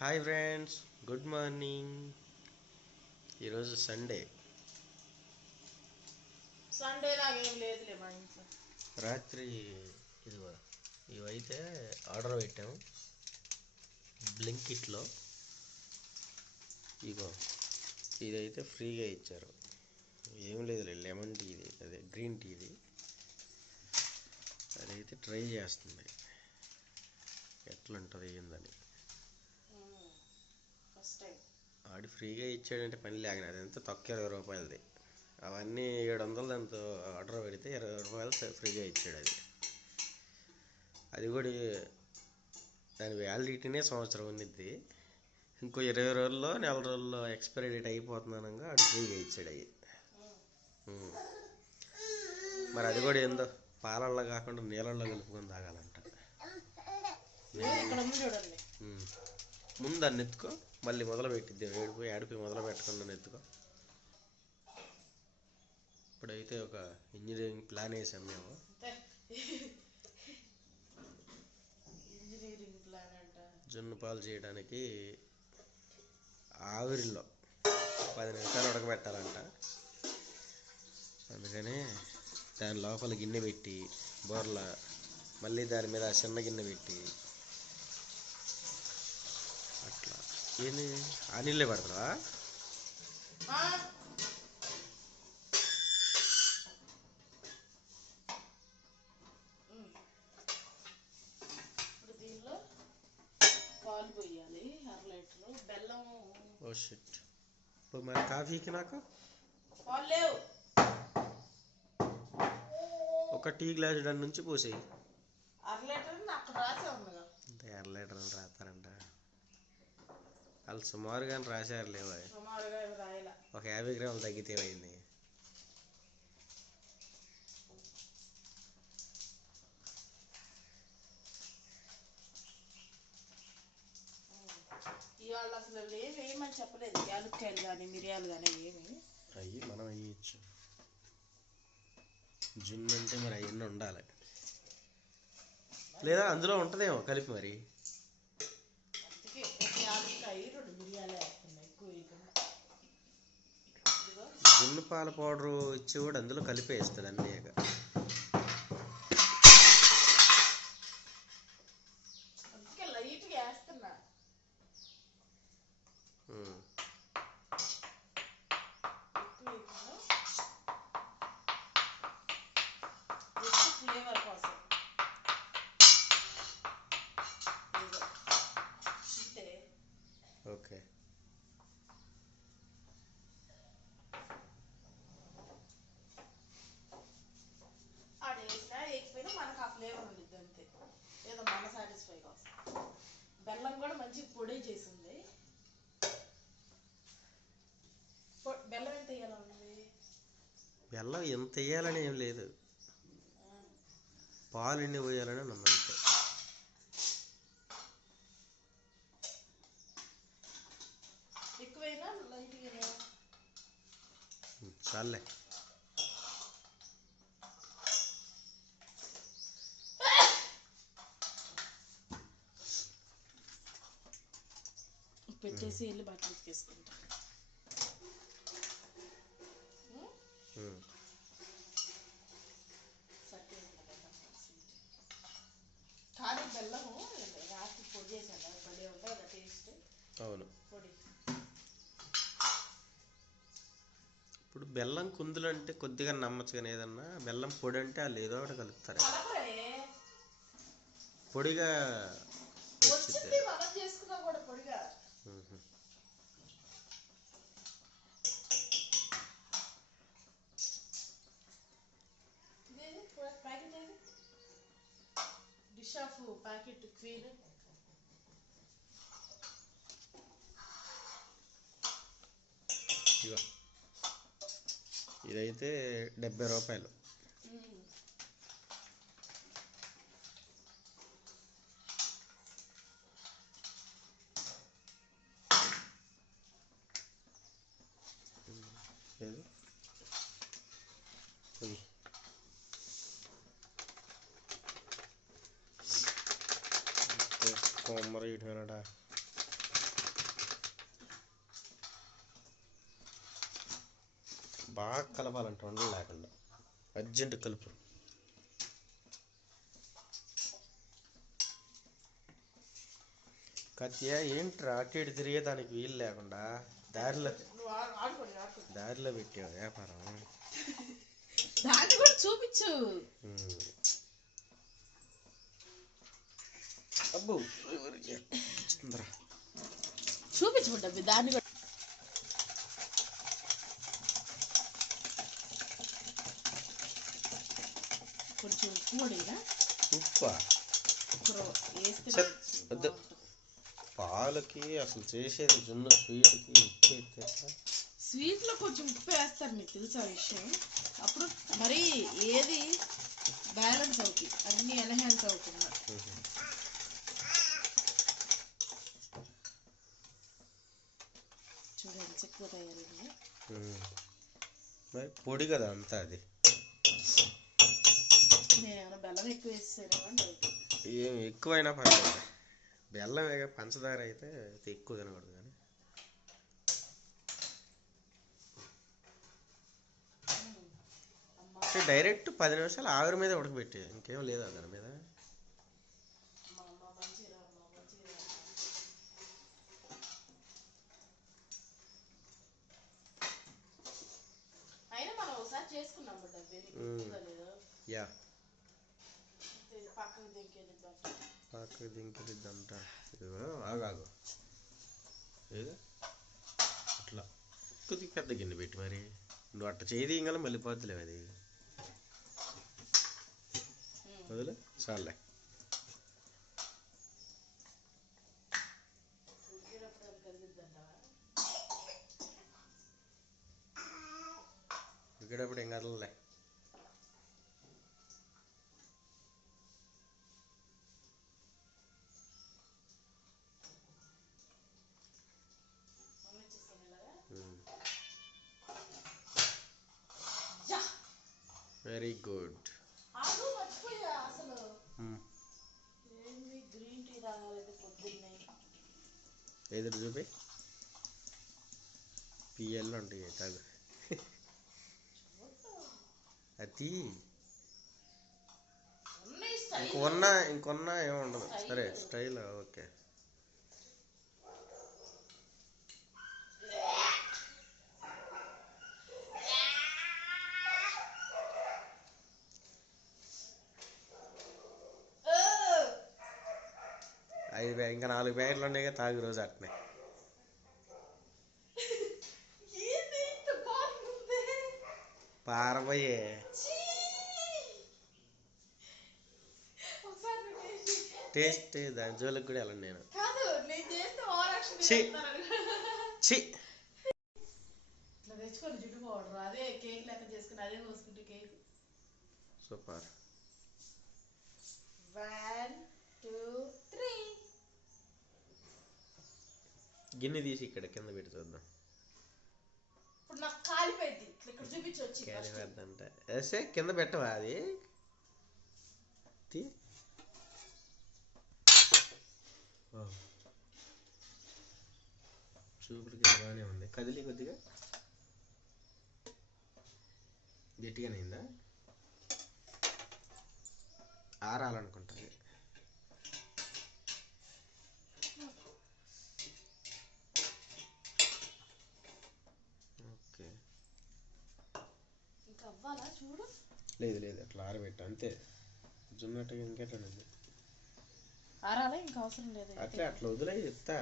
Hi friends good morning ఈరోజు Sunday Sunday లాగేం లేదులే మా ఇంట్లో. రాత్రి ఇదిగో ఇవైతే ఆర్డర్ పెట్టాము. బ్లింకిట్లో ఇగో ఇదైతే ఫ్రీగా ఇచ్చారు. ఏం లేదులే లెమన్ టీది అదే గ్రీన్ టీది అదైతే ట్రై చేస్తుంది. ఎట్లుంటుంది ఏందని. ఆడు ఫ్రీగా ఇచ్చాడంటే పని లేకనే అది ఎంత తక్కువ ఇరవై రూపాయలది. అవన్నీ ఏడు వందలు దాంతో ఆర్డర్ పెడితే ఇరవై రూపాయలు ఫ్రీగా ఇచ్చాడు అది. అది కూడా దాని వ్యాలిడిటీనే సంవత్సరం ఉన్నిద్ది. ఇంకో ఇరవై రోజుల్లో నెల రోజుల్లో ఎక్స్పైరీ డేట్ అయిపోతుందనగా ఆడు ఫ్రీగా ఇచ్చాడు అవి. మరి అది కూడా ఏందో పాలల్లో కాకుండా నీళ్ళల్లో కలుపుకొని తాగాలంట. ముందు దాన్ని ఎత్తుకో. మళ్ళీ మొదలు పెట్టిద్ది ఏడుపు ఏడుపు మొదలు పెట్టకుండా ఎత్తుకో ఇప్పుడైతే ఒక ఇంజనీరింగ్ ప్లాన్ వేసాం మేము. జున్ను పాలు చేయడానికి ఆవిరిలో పది నిమిషాలు ఉడకబెట్టాలంట. అందుకని దాని లోపల గిన్నె పెట్టి బోర్ల మళ్ళీ దాని మీద చిన్న గిన్నె పెట్టి అట్లా ఏంది ఆ నీళ్ళే. ఇప్పుడు దీనిలో పాలు పోయాలి అర లీటరు బెల్లం ఓ షిట్. ఇప్పుడు మరి కాఫీకి నాకు? పాలు లేవు. ఒక టీ గ్లాస్ దాని నుంచి పోసేయి. అర లీటర్ అక్కడ రాసే వాళ్ళు సుమారుగా రాశారు లేవా సుమారుగా ఇవి రాయలా. ఒక యాభై గ్రాములు తగ్గితే ఏమైంది? ఇవాళ అసలు ఏమి వేయమని చెప్పలేదు. యాలక్కాయలు కానీ మిరియాలు కానీ ఏమి? అయ్యి మనం వేయచ్చు. జున్ను అంటే మరి అవన్నీ ఉండాలి. లేదా అందులో ఉంటుందేమో కలిపి మరి అందుకే ఒక యాలక్కాయ రెండు మిరియాలు వేస్తున్నాయి ఎక్కువ వేయకుండా ఉల్లిపాల పౌడరు ఇచ్చి కూడా అందులో కలిపి వేస్తాడు అన్నీ బెల్లం కూడా మంచి పొడి చేసింది. బెల్లం ఎంత వేయాలండి బెల్లం ఎంత వేయాలని ఏం లేదు. పాలు ఎన్ని పోయాలని అంతే. ఎక్కువైనా లైట్గా ఉమ్, పెట్టేసి వెళ్ళి బట్టలు ఉతికేసుకుంటా బెల్లము రాత్రి పొడి ఉంటుంది కదా టేస్ట్ అవును. పొడి. ఇప్పుడు బెల్లం కుందులు అంటే కొద్దిగా నమ్మచ్చు కానీ ఏదన్నా బెల్లం పొడి అంటే వాళ్ళు ఏదో ఒకటి కలుపుతారు. పొడిగా వచ్చింది. ప్యాకెట్ క్వీన్ ఇగో ఇదైతే డెబ్బై రూపాయలు. ఏది మరో ఇటు వెళ్ళట బాగా కలపాలంట ఉండలు లేకుండా. అర్జెంట్ కలుపు. కత్య ఏంట్రా అటు ఇటు తిరిగే దానికి వీలు లేకుండా దారిలో దారిలో పెట్టావు వ్యాపారం. చూపించు. ఉమ్. అబ్బో చంద్ర చూపించు డబ్బి దాన్ని కూడా. కొంచెం ఉప్పు ఉప్పా. పాలకి అసలు చేసేది జున్ను స్వీట్కి ఉప్పు? స్వీట్లో కొంచెం ఉప్పు వేస్తారు మీకు తెలుసా విషయం? అప్పుడు మరి ఏది బ్యాలెన్స్ అవుతుంది. అన్ని ఎన్హాన్స్ అవుతుంది. మరి పొడి కదా అంతా అది. ఏం ఎక్కువైనా పర్లేదు. బెల్లం పంచదార అయితే అయితే ఎక్కువ తినకూడదు కానీ. అంటే డైరెక్ట్ పది నిమిషాలు ఆవిరి మీద ఉడకబెట్టి. ఇంకేం లేదా దాని మీద. యా ఇది పక్కకు దింకేదిద్దాం పాకు దింకిద్దంట ఇదిగో ఆగాగు ఏదో అట్లా కొద్దిగా పెద్ద గిన్నె పెట్టి మరి నువ్వు అట్ట చేయి ఇంకా మళ్ళీ పోతులేవు అది వదిలే చాలే ఉడికేటప్పుడు ఏం కదలలే ఎదురు చూపి. పిఎల్ ఉంటాయి తాగు. అది ఇంకొన్నా ఇంకొన్నా ఏముండదు సరే స్టైల్ ఓకే. ఇంకా నాలుగు ప్యాకెట్లు ఉన్నాయి తాగు రోజు అట్నే. పారబోయే. టేస్ట్ దాని జోలికి కూడా వెళ్ళను నేను. చి! ఇట్లా తెచ్చుకొని జుట్టు పౌడర్ అదే కేక్ లెక్క చేసుకుని అదే పోసుకుంటే cake super one two three గిన్నె తీసి ఇక్కడ కింద పెట్టి చూద్దాం. ఇప్పుడు నాకు కాలిపోయింది. ఇక్కడ చూపించి వచ్చి క్యారీ పెద్దంట వేసే కింద పెట్టవా అది? తీ. చూపుడికి బాగానే ఉంది. కదిలి కొద్దిగా. గట్టిగానే అయిందా? ఆరాలనుకుంటుంది ఓకే ఇంకా అవ్వాలా చూడు లేదు లేదు అట్లా ఆరబెట్టు అంతే. జున్నట్టుగా ఇంకెట్లనేది ఆరాలా? ఇంకా అవసరం లేదు. అట్లే అట్లా వదిలే చెప్తా.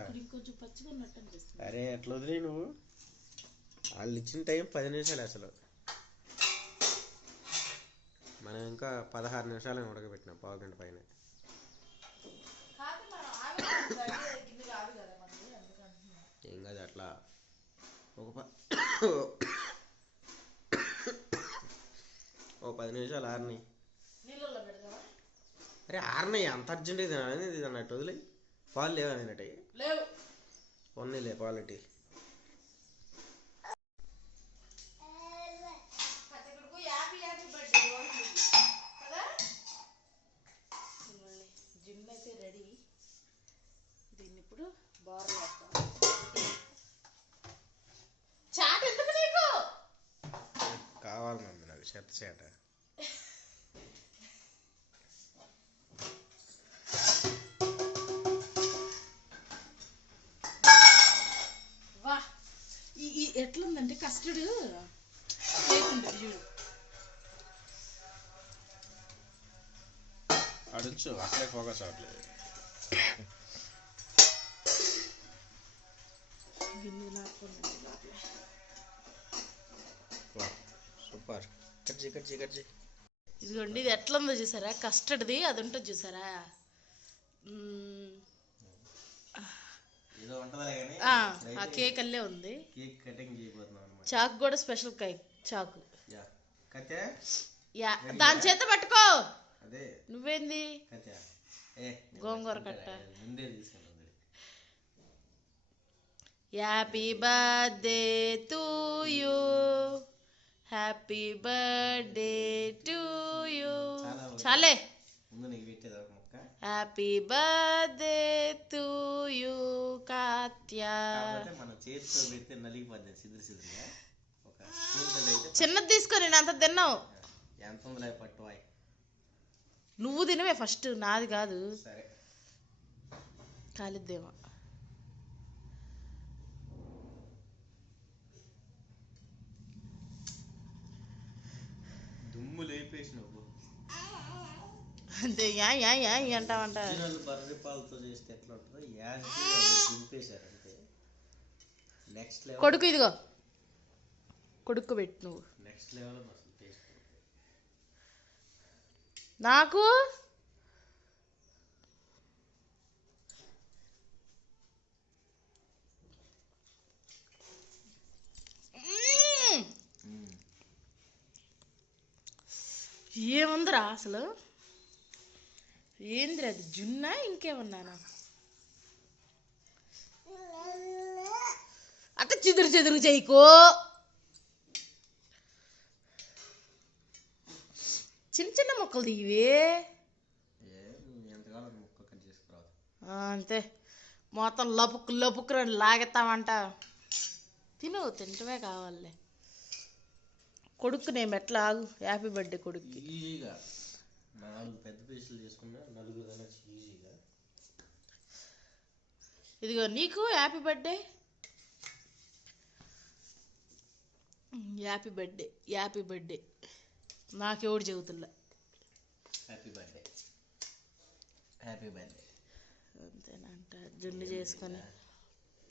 పచ్చిగా ఉన్నట్టు అనిపిస్తుంది. అరే అట్లా వదిలే నువ్వు. వాళ్ళు ఇచ్చిన టైం పది నిమిషాలు అసలు. మనం ఇంకా పదహారు నిమిషాలు ఉడకబెట్టినాం పావు గంట పైన. ఏం కాదు అట్లా. ఒక ఓ పది నిమిషాలు ఆరినాయి అరే ఆరినాయి అంత అర్జెంట్ తినాలని ఇది అన్నట్టు వదిలే పాలు లేవా తినట్టు ఉన్నిలే రెడీ దీన్ని ఇప్పుడు బార్లు. చెత్త చేట వా ఈ ఈ ఎట్లుందంటే కస్టర్డ్ లేకుండా చూడు అడుచు అసలే ఫోకస్ అవ్వట్లేదు గిన్నె లాక్కుండా లోపల. వా సూపర్ కట్ చేయి కట్ చేయి కట్ చేయి ఇదిగోండి ఇది ఎట్లా ఉందో చూసారా? కస్టర్డ్ది అది ఉంటుంది చూసారా ఆ, ఆ కేక్ అల్లే ఉంది. కేక్ కటింగ్ చేయబోతున్నాం అనమాట చాకు కూడా స్పెషల్ కేక్ చాకు. యా. కత్తే యా దాని చేత పట్టుకో! అదే. నువ్వేంది? గోంగూర. కట్ట. Happy birthday to you happy birthday to you చాలా హ్యాపీ బర్త్డే టు యూ కాత్యా. చిన్నది తీసుకో నేను అంత తిన్నావు. నువ్వు తినవే ఫస్ట్ నాది కాదు. సరే. కాలిద్దేమో. దుమ్ము లేపేసి నువ్వు అంతే యా యా యా అంటావంట. బర్రె పాలతో చేస్తే ఎట్లా ఉంటుందో యాసి దింపేశారంటే నెక్స్ట్ లెవెల్ కొడుకు ఇదిగో. కొడుకు పెట్టు నువ్వు. నెక్స్ట్ లెవెల్ అసలు టేస్ట్ నాకు మ్మ్. ఏముందిరా అసలు? ఏందిరా అది? జున్నా ఇంకేమన్నానా అట్ట చెదురు చెదురు చేయకో. చిన్న చిన్న మొక్కలు తీవే అంతే. మొత్తం లపుక్ లపుక్ లాగెత్తామంట. తిను తింటమే కావాలి. కొడుకు నేను ఎట్లా ఆగు? హ్యాపీ బర్త్డే కొడుక్కి. ఈజీగా నాలుగు పెద్ద పీసులు చేసుకున్నా నలుగురు తినచ్చు ఈజీగా ఇదిగో నీకు happy birthday happy birthday happy birthday నాకెవడు చెబుతుల్లా హ్యాపీ బర్త్డే హ్యాపీ బర్త్డే అంతేనంట జున్ను చేసుకొని.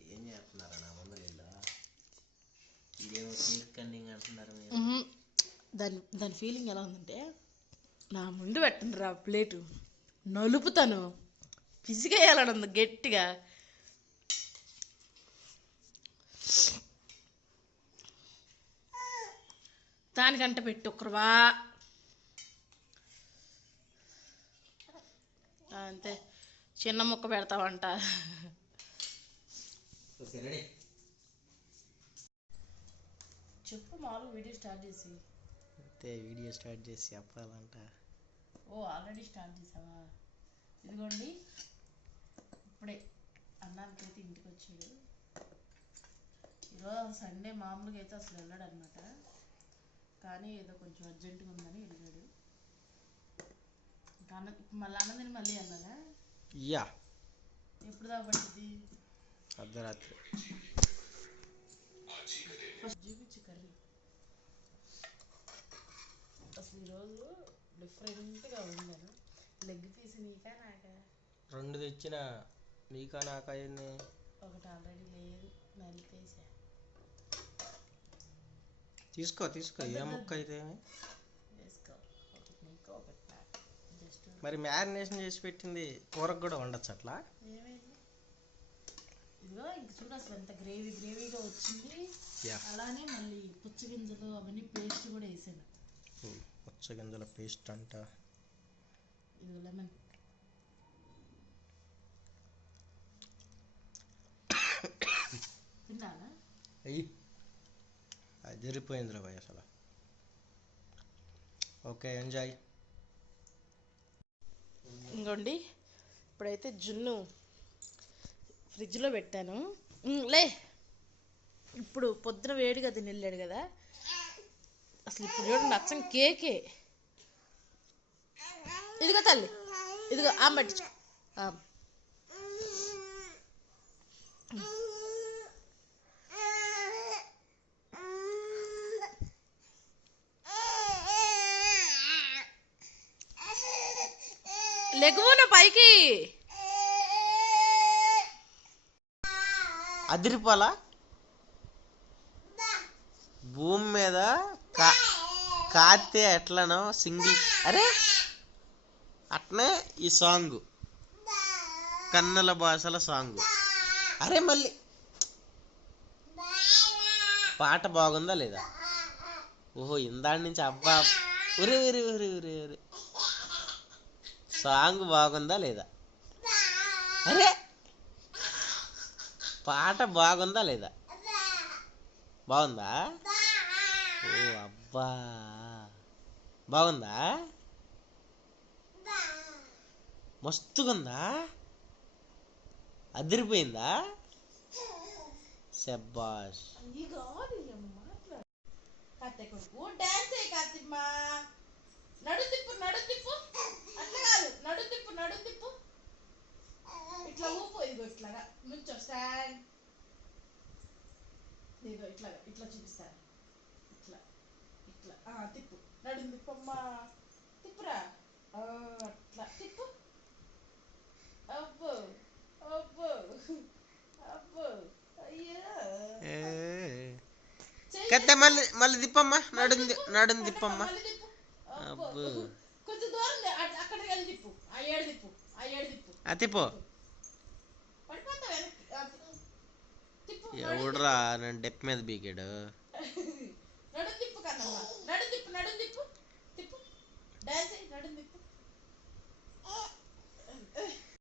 ఏం చేస్తున్నారా? నా ముందర ఇదేమో కన్నింగ్ అంటున్నారు మీరు దాని దాని ఫీలింగ్ ఎలా ఉందంటే నా ముందు పెట్టండి రా ప్లేటు. నలుపుతాను. పిసిగేయాలని ఉంది గట్టిగా. దానికంట పెట్టు ఒకరువా అంతే. చిన్న ముక్క పెడతావంట. చెప్పు మామూలు వీడియో స్టార్ట్ చేసి. అయితే వీడియో స్టార్ట్ చేసి చెప్పాలంట. ఓ ఆల్రెడీ స్టార్ట్ చేసావా? ఇదిగోండి. ఇప్పుడే అన్నానికి అయితే ఇంటికి వచ్చాడు ఈరోజు సండే మామూలుగా అయితే అసలు వెళ్ళాడు అనమాట కానీ ఏదో కొంచెం అర్జెంటుగా ఉందని వెళ్ళాడు. ఇంకా అన్న ఇప్పుడు మళ్ళీ అన్నదని మళ్ళీ అన్నదా యా. ఎప్పుడు దాకా పట్టింది అర్ధరాత్రి. చూపించు కర్రీ అసలు ఈరోజు డిఫరెంట్గా లెగ్ పీస్ నీకా నాకా రెండు తెచ్చిన నీకా నాకా ఏంది ఒకటి ఆల్రెడీ లేదు నలిపేసా తీసుకో తీసుకో ఏ ముక్క అయితే ఏమి? వేసుకో ఒకటి నీకు ఒకటి నాకు జస్ట్ మరి మ్యారినేషన్ చేసి పెట్టింది కూరకు కూడా ఉండొచ్చు అట్లా ఏమైంది ఇదిగో చూడు అసలు ఎంత గ్రేవీ గ్రేవీగా వచ్చింది. యా అలానే మళ్ళీ పుచ్చ గింజలు అవన్నీ పేస్ట్ కూడా వేసాను. ముచ్చ గింజల పేస్ట్ అంట. ఇదిగో లెమన్ తిన్నానా అయ్యి అది భయ్ అసలు. ఓకే ఎంజాయ్ ఇంకోండి ఇప్పుడైతే జున్ను ఫ్రిడ్జ్లో పెట్టాను. లే. ఇప్పుడు పొద్దున వేడిగా తిని వెళ్ళాడు కదా. అసలు ఇప్పుడు చూడండి అచ్చం కేకే. ఇదిగో తల్లి. ఇదిగో ఆమె పట్టించుకో. ఆమె. లెగువున పైకి. అదిరిపోలా? భూమి మీద కా కాతే ఎట్లనో సింగిల్. అరే! అట్నే ఈ సాంగ్. కన్నల భాషల సాంగ్. అరే మళ్ళీ! పాట బాగుందా లేదా? ఓహో ఇందాడి నుంచి అబ్బా! ఉరి ఉరి ఉరి ఉరి ఉరి సాంగ్ బాగుందా లేదా? అరే! పాట బాగుందా లేదా? బాగుందా? ఓ అబ్బా. బాగుందా? మస్తుగుందా? అదిరిపోయిందా? శబ్బాష్. నడుతిప్పు నడుతిప్పు. అట్లా కాదు. నడుతిప్పు నడుతిప్పు. ఇట్లా ఊపు ఇదిగో ఇట్లాగా నుంచో స్టాండ్ ఇదిగో ఇట్లాగా ఇట్లా చూపిస్తాను ఇట్లా ఇట్లా. ఆ తిప్పు. నడు తిప్పమ్మా తిప్పురా. అట్లా. తిప్పు. అబ్బో అబ్బో అబ్బో. అయ్యో. కత్తే మళ్ళీ మళ్ళీ తిప్పమ్మా. నడుం నడుం తిప్పమ్మా. అబ్బో. కొంచెం దూరం వెళ్ళి తిప్పు. ఆ ఏడు తిప్పు. ఆ ఏడు తిప్పు. ఆ తిప్పు పడిపోతావు వెనక్కి ఆ తి- తిప్పు నడు ఎవడురా నన్ను డెప్ మీద బీకాడు?